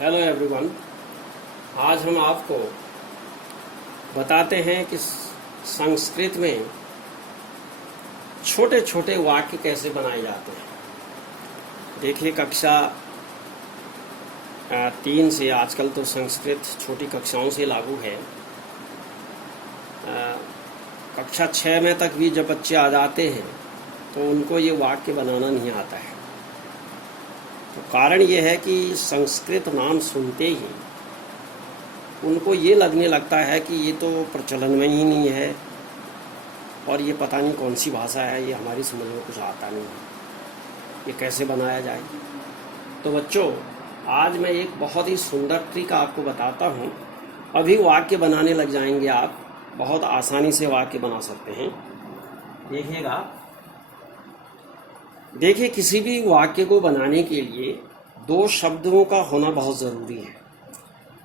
Hello everyone. आज हम आपको बताते हैं कि संस्कृत में छोटे छोटे वाक्य कैसे बनाए जाते हैं। देखिए, कक्षा 3 से आजकल तो संस्कृत छोटी कक्षाओं से लागू है। कक्षा 6 में तक भी जब बच्चे आ जाते हैं तो उनको ये वाक्य बनाना नहीं आता है। तो कारण ये है कि संस्कृत नाम सुनते ही उनको ये लगने लगता है कि ये तो प्रचलन में ही नहीं है और ये पता नहीं कौन सी भाषा है, ये हमारी समझ में कुछ आता नहीं है, ये कैसे बनाया जाए। तो बच्चों, आज मैं एक बहुत ही सुंदर ट्रिक आपको बताता हूँ। अभी वाक्य बनाने लग जाएंगे आप, बहुत आसानी से वाक्य बना सकते हैं। देखिएगा, देखिए, किसी भी वाक्य को बनाने के लिए 2 शब्दों का होना बहुत ज़रूरी है।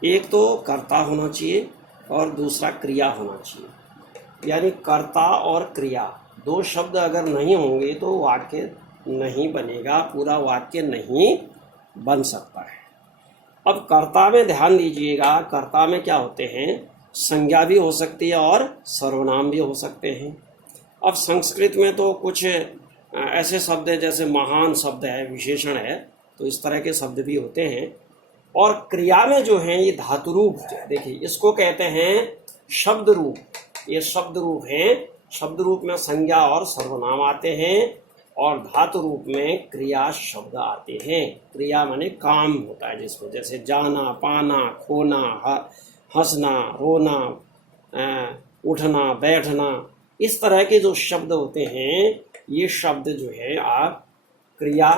एक तो कर्ता होना चाहिए और दूसरा क्रिया होना चाहिए। यानी कर्ता और क्रिया 2 शब्द अगर नहीं होंगे तो वाक्य नहीं बनेगा, पूरा वाक्य नहीं बन सकता है। अब कर्ता में ध्यान दीजिएगा, कर्ता में क्या होते हैं, संज्ञा भी हो सकती है और सर्वनाम भी हो सकते हैं। अब संस्कृत में तो कुछ ऐसे शब्द है, जैसे महान शब्द है, विशेषण है, तो इस तरह के शब्द भी होते हैं। और क्रिया में जो है ये धातु रूप, देखिए इसको कहते हैं शब्द रूप। ये शब्द रूप हैं। शब्द रूप में संज्ञा और सर्वनाम आते हैं और धातु रूप में क्रिया शब्द आते हैं। क्रिया माने काम होता है जिसको, जैसे जाना, पाना, खोना, हंसना, रोना, उठना, बैठना, इस तरह के जो शब्द होते हैं, ये शब्द जो है आप क्रिया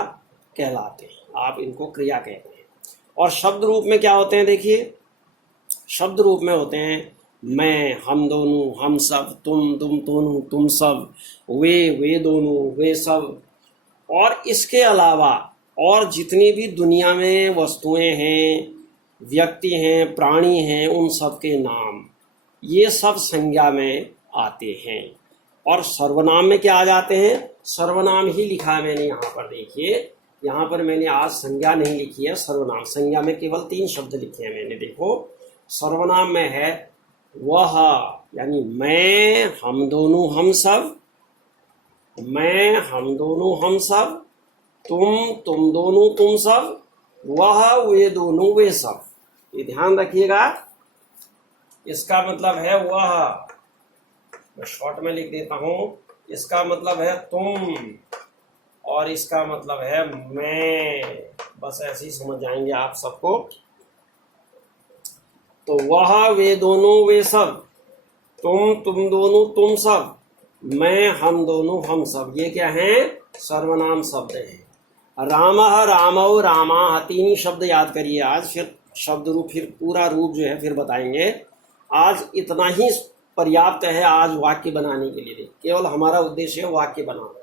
कहलाते हैं, आप इनको क्रिया कहते हैं। और शब्द रूप में क्या होते हैं, देखिए शब्द रूप में होते हैं मैं, हम दोनों, हम सब, तुम दोनों, तुम सब, वे दोनों, वे सब। और इसके अलावा और जितनी भी दुनिया में वस्तुएं हैं, व्यक्ति हैं, प्राणी हैं, उन सब के नाम, ये सब संज्ञा में आते हैं। और सर्वनाम में क्या आ जाते हैं, सर्वनाम ही लिखा है मैंने यहाँ पर। देखिए, यहाँ पर मैंने आज संज्ञा नहीं लिखी है, सर्वनाम। संज्ञा में केवल 3 शब्द लिखे हैं मैंने। देखो, सर्वनाम में है वह, यानी मैं, हम दोनों, हम सब, मैं, हम दोनों, हम सब, तुम दोनों, तुम सब, वह, वे दोनों, वे सब। ये ध्यान रखिएगा। इसका मतलब है वह, मैं शॉर्ट में लिख देता हूं, इसका मतलब है तुम और इसका मतलब है मैं। बस ऐसे ही समझ जाएंगे आप सबको। तो वह, वे दोनों, वे सब, तुम दोनों, तुम सब, मैं, हम दोनों, हम सब, ये क्या हैं, सर्वनाम शब्द हैं। रामः, रामौ, रामाः, 3 ही शब्द याद करिए आज। फिर शब्द रूप, फिर पूरा रूप जो है फिर बताएंगे। आज इतना ही पर्याप्त है आज वाक्य बनाने के लिए। केवल हमारा उद्देश्य है वाक्य बनाना।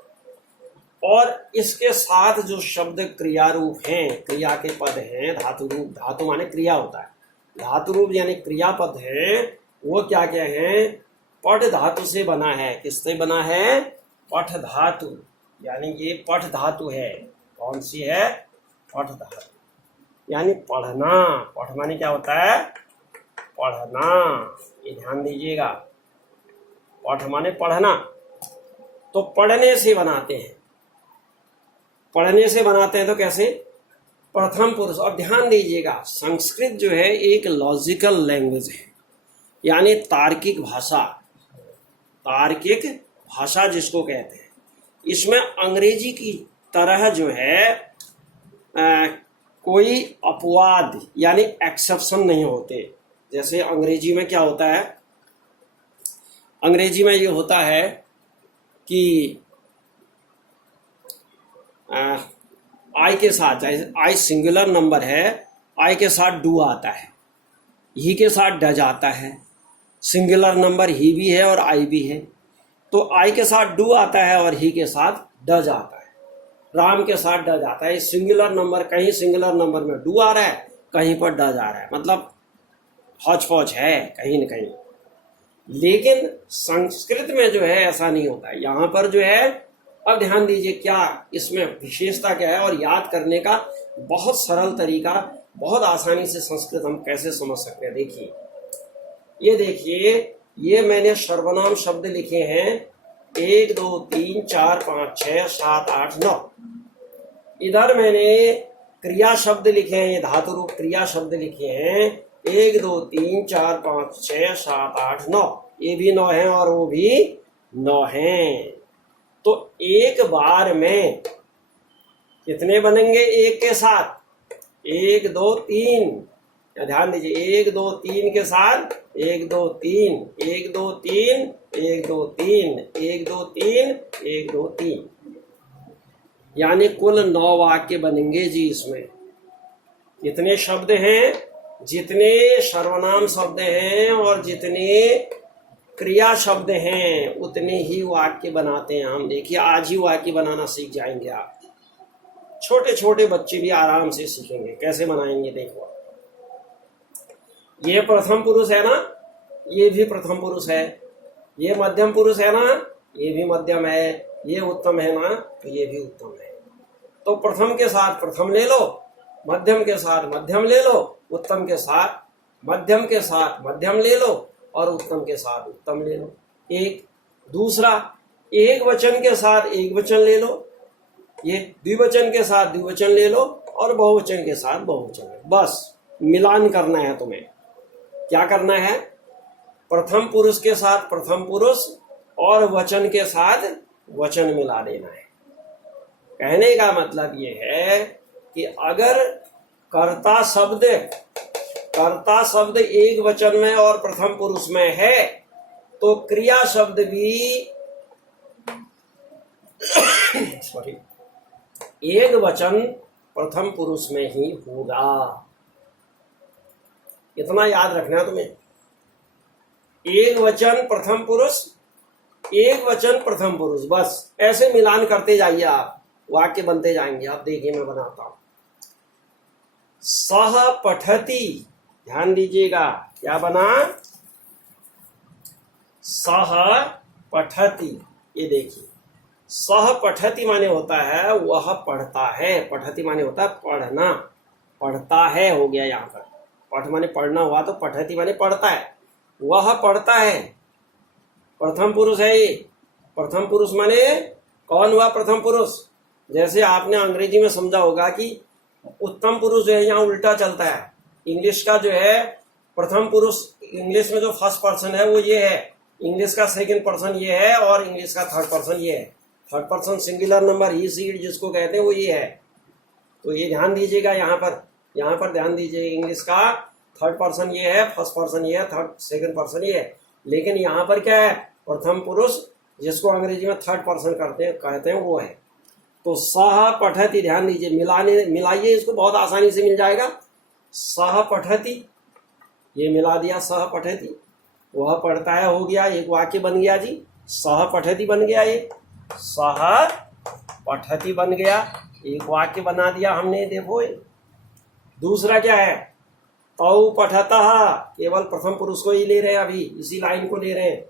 और इसके साथ जो शब्द क्रिया रूप हैं, क्रिया के पद हैं, धातु रूप, धातु माने क्रिया होता है, धातु रूप यानी क्रियापद है, वो क्या क्या है, पठ धातु से बना है। किससे बना है, पठ धातु, यानी ये पठ धातु है। कौन सी है, पठ धातु, यानी पढ़ना। पठ माने क्या होता है, पढ़ना। ये ध्यान दीजिएगा, पठ माने पढ़ना। तो पढ़ने से बनाते हैं, पढ़ने से बनाते हैं तो कैसे, प्रथम पुरुष। और ध्यान दीजिएगा, संस्कृत जो है एक लॉजिकल लैंग्वेज है, यानी तार्किक भाषा। तार्किक भाषा जिसको कहते हैं, इसमें अंग्रेजी की तरह जो है कोई अपवाद यानी एक्सेप्शन नहीं होते। जैसे अंग्रेजी में क्या होता है, अंग्रेजी में ये होता है कि आई के साथ, आई सिंगुलर नंबर है, आई के साथ डू आता है, ही के साथ डज आता है। सिंगुलर नंबर ही भी है और आई भी है, तो आई के साथ डू आता है और ही के साथ डज आता है। राम के साथ डज आता है। सिंगुलर नंबर, कहीं सिंगुलर नंबर में डू आ रहा है, कहीं पर डज आ रहा है, मतलब हौच पौच है कहीं न कहीं। लेकिन संस्कृत में जो है ऐसा नहीं होता है। यहाँ पर जो है, अब ध्यान दीजिए क्या इसमें विशेषता क्या है और याद करने का बहुत सरल तरीका बहुत आसानी से संस्कृत हम कैसे समझ सकते हैं, देखिए ये देखिए, ये मैंने सर्वनाम शब्द लिखे हैं 1 2 3 4 5 6 7 8 9। इधर मैंने क्रिया शब्द लिखे हैं, ये धातु रूप क्रिया शब्द लिखे हैं 1 2 3 4 5 6 7 8 9। ये भी 9 है और वो भी 9 हैं। तो एक बार में कितने बनेंगे एक के साथ? 1 2 3, ध्यान दीजिए, 1 2 3 के साथ 1 2 3 1 2 3 1 2 3 1 2 3 1 2 3, यानी कुल 9 वाक्य बनेंगे जी। इसमें कितने शब्द हैं? जितने सर्वनाम शब्द हैं और जितने क्रिया शब्द हैं उतने ही वाक्य बनाते हैं हम। देखिए आज ही वाक्य बनाना सीख जाएंगे आप। छोटे छोटे बच्चे भी आराम से सीखेंगे कैसे बनाएंगे। देखो ये प्रथम पुरुष है ना, ये भी प्रथम पुरुष है। ये मध्यम पुरुष है ना, ये भी मध्यम है। ये उत्तम है ना, तो ये भी उत्तम है। तो प्रथम के साथ प्रथम ले लो, मध्यम के साथ मध्यम ले लो, उत्तम के साथ मध्यम के साथ मध्यम ले लो और उत्तम के साथ उत्तम ले लो। एक दूसरा, एक वचन के साथ एक वचन ले लो, ये द्विवचन के साथ द्विवचन ले लो और बहुवचन के साथ बहुवचन ले लो। बस मिलान करना है तुम्हें। क्या करना है? प्रथम पुरुष के साथ प्रथम पुरुष और वचन के साथ वचन मिला देना है। कहने का मतलब ये है कि अगर कर्ता शब्द एक वचन में और प्रथम पुरुष में है तो क्रिया शब्द भी एक वचन प्रथम पुरुष में ही होगा। इतना याद रखना है तुम्हें। एक वचन प्रथम पुरुष, एक वचन प्रथम पुरुष, बस ऐसे मिलान करते जाइए आप, वाक्य बनते जाएंगे। आप देखिए मैं बनाता हूं। सह पठति, ध्यान दीजिएगा, क्या बना? सह पठति। ये देखिए, सह पठति माने होता है वह पढ़ता है। पठति माने होता है पढ़ना, पढ़ता है हो गया यहाँ पर। पठ माने पढ़ना हुआ तो पठति माने पढ़ता है, वह पढ़ता है। प्रथम पुरुष है ये। प्रथम पुरुष माने कौन हुआ प्रथम पुरुष? जैसे आपने अंग्रेजी में समझा होगा कि उत्तम पुरुष जो है यहाँ उल्टा चलता है। इंग्लिश का जो है प्रथम पुरुष, इंग्लिश में जो फर्स्ट पर्सन है वो ये है, इंग्लिश का सेकंड पर्सन ये है और इंग्लिश का थर्ड पर्सन ये है। थर्ड पर्सन सिंगुलर नंबर ही सीड जिसको कहते हैं वो ये है। तो ये ध्यान दीजिएगा, यहाँ पर ध्यान दीजिए। इंग्लिश का थर्ड पर्सन ये है, फर्स्ट पर्सन ये है, थर्ड सेकंड पर्सन ये है। लेकिन यहाँ पर क्या है? प्रथम पुरुष, जिसको अंग्रेजी में थर्ड पर्सन कहते हैं वो है। तो सह पठति, ध्यान दीजिए, मिलाइए इसको, बहुत आसानी से मिल जाएगा। सह पठति, ये मिला दिया, सह पठति, वह पढ़ता है हो गया, एक वाक्य बन गया जी। सह पठति बन गया, ये सह पठति बन गया, एक वाक्य बना दिया हमने। देखो दूसरा क्या है? तौ पठतः, केवल प्रथम पुरुष को ही ले रहे हैं, अभी इसी लाइन को ले रहे हैं।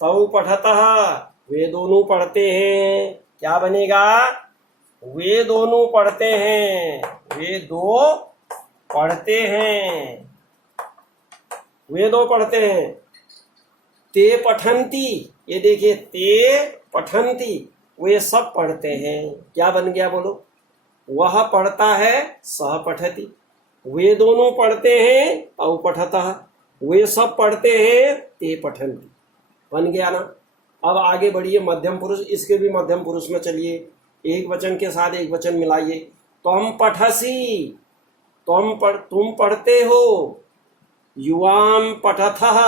तौ पठतः, वे दोनों पढ़ते हैं। क्या बनेगा? वे दोनों पढ़ते हैं, वे दो पढ़ते हैं, वे दो पढ़ते हैं। ते पठन्ति, ये देखिए, ते पठन्ति, वे सब पढ़ते हैं। क्या बन गया बोलो? वह पढ़ता है, सह पठति। वे दोनों पढ़ते हैं, तौ पठतः। वे सब पढ़ते हैं, ते पठन्ति। बन गया ना? अब आगे बढ़िए, मध्यम पुरुष, इसके भी मध्यम पुरुष में चलिए, एक वचन के साथ एक वचन मिलाइए। तुम पठसी, तुम पढ़ते हो। युवाम पठथः,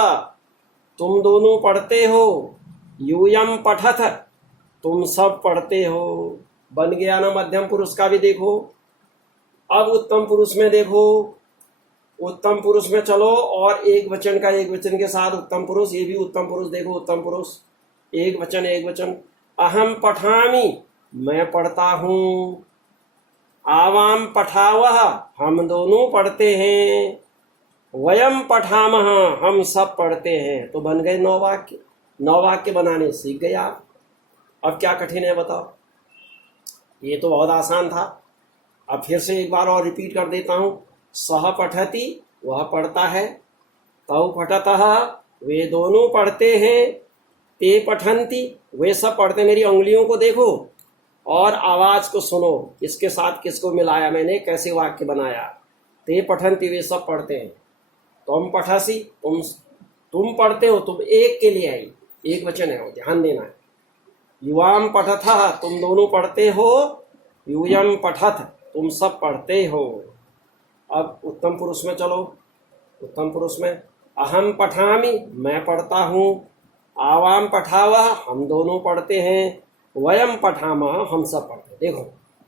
तुम दोनों पढ़ते हो। यूयम पठथ, तुम सब पढ़ते हो। बन गया ना मध्यम पुरुष का भी। देखो अब उत्तम पुरुष में देखो, उत्तम पुरुष में चलो और एक वचन का एक वचन के साथ उत्तम पुरुष, ये भी उत्तम पुरुष। देखो उत्तम पुरुष, एक वचन एक वचन। अहम पठामि, मैं पढ़ता हूँ। आवाम पठावह, हम दोनों पढ़ते हैं। वयम पठामह, हम सब पढ़ते हैं। तो बन गए 9 वाक्य। 9 वाक्य बनाने सीख गए आप। अब क्या कठिन है बताओ? ये तो बहुत आसान था। अब फिर से एक बार और रिपीट कर देता हूँ। सह पठति वह पढ़ता है, तौ पठतः वे दोनों पढ़ते हैं, ते पठन्ति वे सब पढ़ते। मेरी उंगलियों को देखो और आवाज को सुनो, इसके साथ किसको मिलाया मैंने, कैसे वाक्य बनाया। ते पठन्ति वे सब पढ़ते हैं, तुम पठसी तुम पढ़ते हो, तुम एक के लिए आई, एक वचन है, ध्यान देना है। युवाम पठतः तुम दोनों पढ़ते हो, यूयम पठत तुम सब पढ़ते हो। अब उत्तम पुरुष में चलो, उत्तम पुरुष में अहम पठामि मैं पढ़ता हूँ, आवाम पठावः हम दोनों पढ़ते हैं, वयम पठामः हम सब पढ़ते। देखो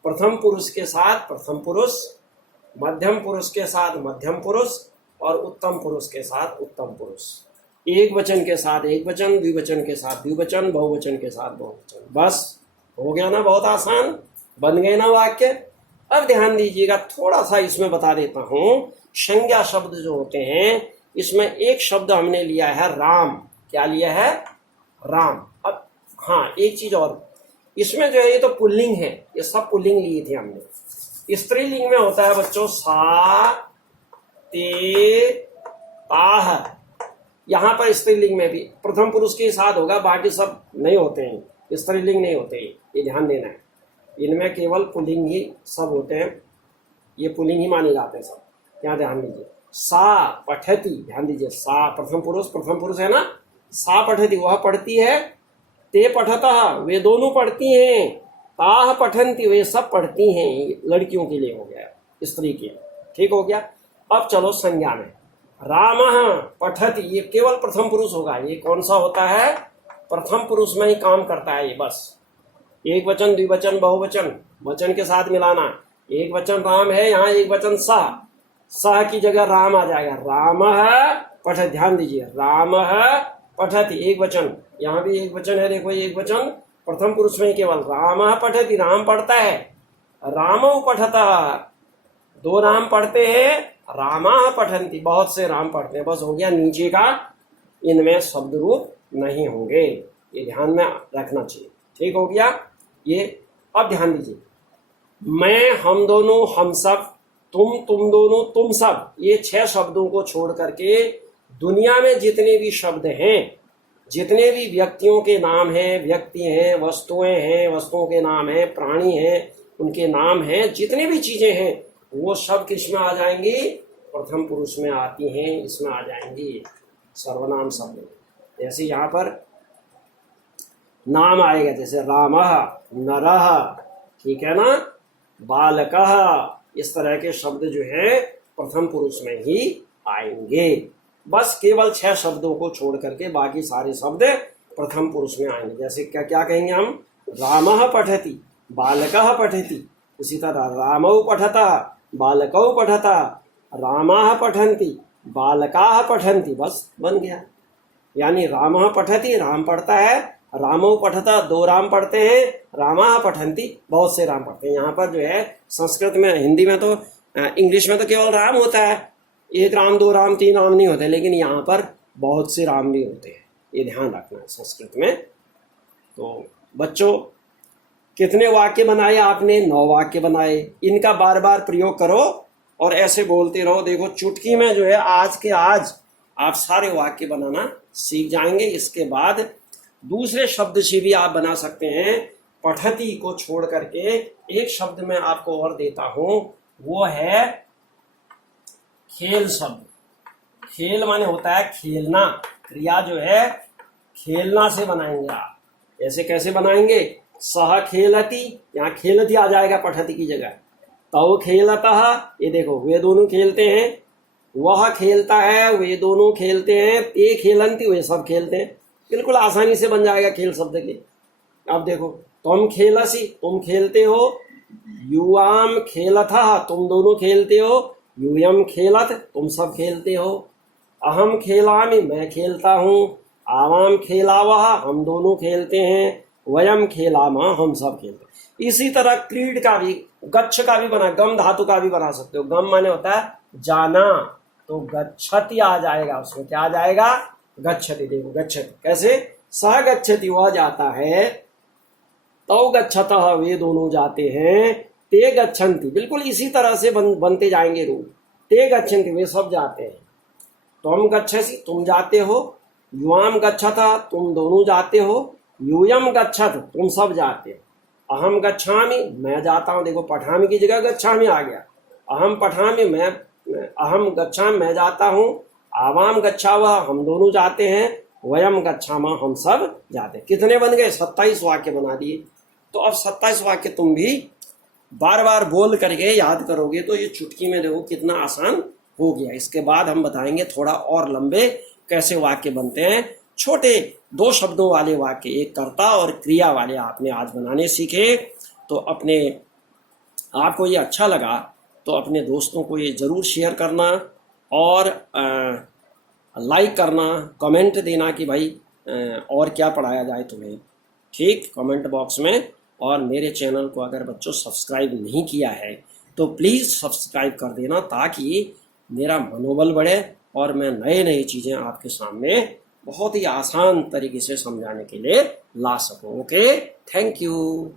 प्रथम पुरुष के साथ प्रथम पुरुष, मध्यम पुरुष के साथ मध्यम पुरुष और उत्तम पुरुष के साथ उत्तम पुरुष। एक वचन के साथ एक वचन, द्विवचन के साथ द्विवचन, बहुवचन के साथ बहुवचन। बस हो गया ना, बहुत आसान बन गए ना वाक्य। अब ध्यान दीजिएगा, थोड़ा सा इसमें बता देता हूँ। संज्ञा शब्द जो होते हैं, इसमें एक शब्द हमने लिया है राम। क्या लिया है? राम। अब हाँ, एक चीज और, इसमें जो है ये तो पुल्लिंग है, ये सब पुल्लिंग लिए थे हमने। स्त्रीलिंग में होता है बच्चों सा, ते, ताह। यहाँ पर स्त्रीलिंग में भी प्रथम पुरुष के साथ होगा, बाकी सब नहीं होते हैं, स्त्रीलिंग नहीं होते हैं, ये ध्यान देना है। इनमें केवल पुल्लिंग ही सब होते हैं, ये पुल्लिंग ही माने जाते हैं सब। क्या ध्यान दीजिए, सा पठति, ध्यान दीजिए, सा प्रथम पुरुष है ना, सा पठति वह पढ़ती है, ते पठतः वे दोनों पढ़ती हैं, ताह पठन्ति वे सब पढ़ती हैं। लड़कियों के लिए हो गया, स्त्री के लिए, ठीक हो गया। अब चलो संज्ञा में, रामः पठति ये केवल प्रथम पुरुष होगा। ये कौन सा होता है? प्रथम पुरुष में ही काम करता है ये। बस एक वचन, द्विवचन, बहुवचन, वचन के साथ मिलाना। एक वचन राम है, यहाँ एक वचन सह, सह की जगह राम आ जाएगा। रामः पठति, ध्यान दीजिए, रामः पठति एक वचन, यहाँ भी एक वचन है, देखो एक वचन प्रथम पुरुष में ही केवल। रामः पठति राम पढ़ता है, रामौ पठतः दो राम पढ़ते हैं, रामाः पठन्ति बहुत से राम पढ़ते हैं। बस हो गया, नीचे का इनमें शब्द रूप नहीं होंगे, ये ध्यान में रखना चाहिए, ठीक हो गया ये। अब ध्यान दीजिए, मैं, हम दोनों, हम सब, तुम दोनों, तुम सब, ये 6 शब्दों को छोड़ करके दुनिया में जितने भी शब्द हैं, जितने भी व्यक्तियों के नाम हैं, व्यक्ति हैं, वस्तुओं के नाम हैं, प्राणी हैं उनके नाम हैं, जितने भी चीजें हैं वो सब किस में आ जाएंगी? प्रथम पुरुष में आती हैं, इसमें आ जाएंगी सर्वनाम शब्द। जैसे यहाँ पर नाम आएगा, जैसे रामः, नरः, ठीक है ना, बालकः, इस तरह के शब्द जो है प्रथम पुरुष में ही आएंगे। बस केवल 6 शब्दों को छोड़ करके बाकी सारे शब्द प्रथम पुरुष में आएंगे। जैसे क्या क्या कहेंगे हम? रामः पठति, बालकः पठति, उसी तरह रामौ पठतः, बालकौ पठतः, रामाः पठन्ति, बालकाः पठन्ति, बस बन गया। यानी रामः पठति राम पढ़ता है, रामौ पठतः 2 राम पढ़ते हैं, रामाः पठन्ति बहुत से राम पढ़ते हैं। यहाँ पर जो है संस्कृत में, हिंदी में तो, इंग्लिश में तो केवल राम होता है, 1 राम 2 राम 3 राम नहीं होते, लेकिन यहाँ पर बहुत से राम भी होते हैं, ये ध्यान रखना है संस्कृत में। तो बच्चों कितने वाक्य बनाए आपने? 9 वाक्य बनाए। इनका बार बार प्रयोग करो और ऐसे बोलते रहो। देखो चुटकी में जो है आज के आज आप सारे वाक्य बनाना सीख जाएंगे। इसके बाद दूसरे शब्द से भी आप बना सकते हैं। पठती को छोड़ करके एक शब्द में आपको और देता हूं, वो है खेल शब्द। खेल माने होता है खेलना, क्रिया जो है खेलना से बनाएंगे आप। ऐसे कैसे बनाएंगे? सह खेलती, यहाँ खेलती आ जाएगा पठती की जगह। तौ खेलतः, ये देखो वे दोनों खेलते हैं, वह खेलता है, वे दोनों खेलते हैं, ते खेलंती वे सब खेलते हैं। बिल्कुल आसानी से बन जाएगा खेल शब्द के। अब देखो, तुम खेलसी तुम खेलते हो, युवाम खेलतः तुम दोनों खेलते हो, यूयम खेलत तुम सब खेलते हो, अहम खेलामि मैं खेलता हूँ, आवाम खेलावः हम दोनों खेलते हैं, वयम खेलामः हम सब खेलते हैं। इसी तरह क्रीड का भी, गच्छ का भी बना, गम धातु का भी बना सकते हो। गम माने होता है जाना, तो गच्छति आ जाएगा, उसमें क्या आ जाएगा? गच्छति। देखो गच्छति कैसे? सह गच्छति वह जाता है, तौ गच्छतः वे दोनों जाते हैं, ते गच्छन्ति। बिल्कुल इसी तरह से बनते जाएंगे रूप। ते गच्छन्ति वे सब जाते हैं। त्वम गच्छसि तुम जाते हो, युवाम गच्छथ तुम दोनों जाते हो, यूयम गच्छत तुम सब जाते हो, अहम गच्छामि मैं जाता हूँ। देखो पठामि की जगह गच्छामि आ गया। अहम पठामि मैं, अहम गच्छामि मैं जाता हूँ, आवाम गच्छावः हम दोनों जाते हैं, वयम गच्छामः हम सब जाते हैं। कितने बन गए? 27 वाक्य बना दिए। तो अब 27 वाक्य तुम भी बार बार बोल करके याद करोगे तो ये चुटकी में देखो कितना आसान हो गया। इसके बाद हम बताएंगे थोड़ा और लंबे कैसे वाक्य बनते हैं। छोटे 2 शब्दों वाले वाक्य, एक कर्ता और क्रिया वाले आपने आज बनाने सीखे। तो अपने आपको ये अच्छा लगा तो अपने दोस्तों को ये ज़रूर शेयर करना और लाइक करना, कमेंट देना कि भाई और क्या पढ़ाया जाए तुम्हें, ठीक, कमेंट बॉक्स में। और मेरे चैनल को अगर बच्चों सब्सक्राइब नहीं किया है तो प्लीज़ सब्सक्राइब कर देना ताकि मेरा मनोबल बढ़े और मैं नए नई चीज़ें आपके सामने बहुत ही आसान तरीके से समझाने के लिए ला सकूं। Okay, thank you.